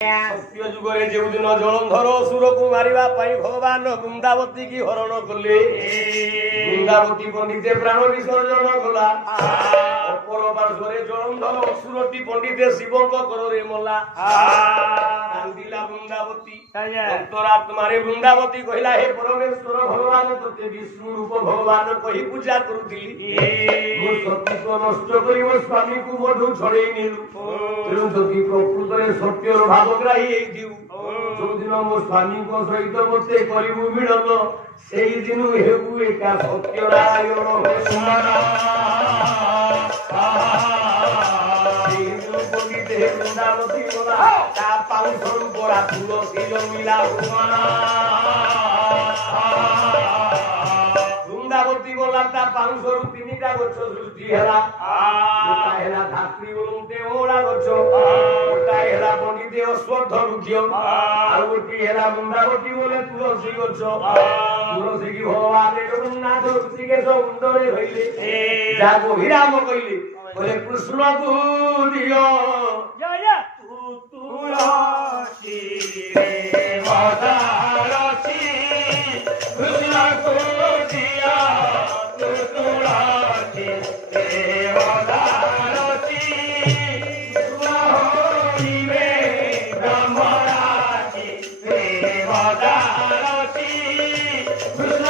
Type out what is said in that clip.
सत्य जुगरे जो दिन जलंधर असुर को मारिबा पई भगवान वृंदावती की हरण कले वृंदावती पंडिते प्राण विसर्जन कला अपर पार्श्वरे जलंधर असुरटी पंडिते शिव करे मला कांदिला वृंदावती अंतरात्मा रे वृंदावती कहला हे परमेश्वर भगवान तते विष्णु रूप भगवान कही पूजा करूथिली मो सत्य नष्ट करी मो स्वामी को मधु छड़े नेलु तेणु जदि प्रकृत रे सत्य भावग्राही हेउ जो दिन मो स्वामी को सहित मते करिबु मिलन सेही दिनु हेउ एका सत्य नारायण सुमना वृंदावती बोला ता पाउसरु बड़ा तुलसी मिला वृंदावती बोला ता पाउसरु तीनटा गछ सृष्टि हेला गोटा हेला धात्री बोलते ओला गछ गोटा हेला पंडिते अश्वत्थ वृक्ष और गोटी हेला वृंदावती बोले तुलसी गछ तुलसी की भगवान जगन्नाथ ऋषिकेश मुंडरे भइले जागो हिराम कइले बोले कृष्ण को दियो जय तुलसी रे मदारसी कृष्ण को दिया तुलसी रे मदारसी होई रे ब्रह्मरासी रे मदारसी कृष्ण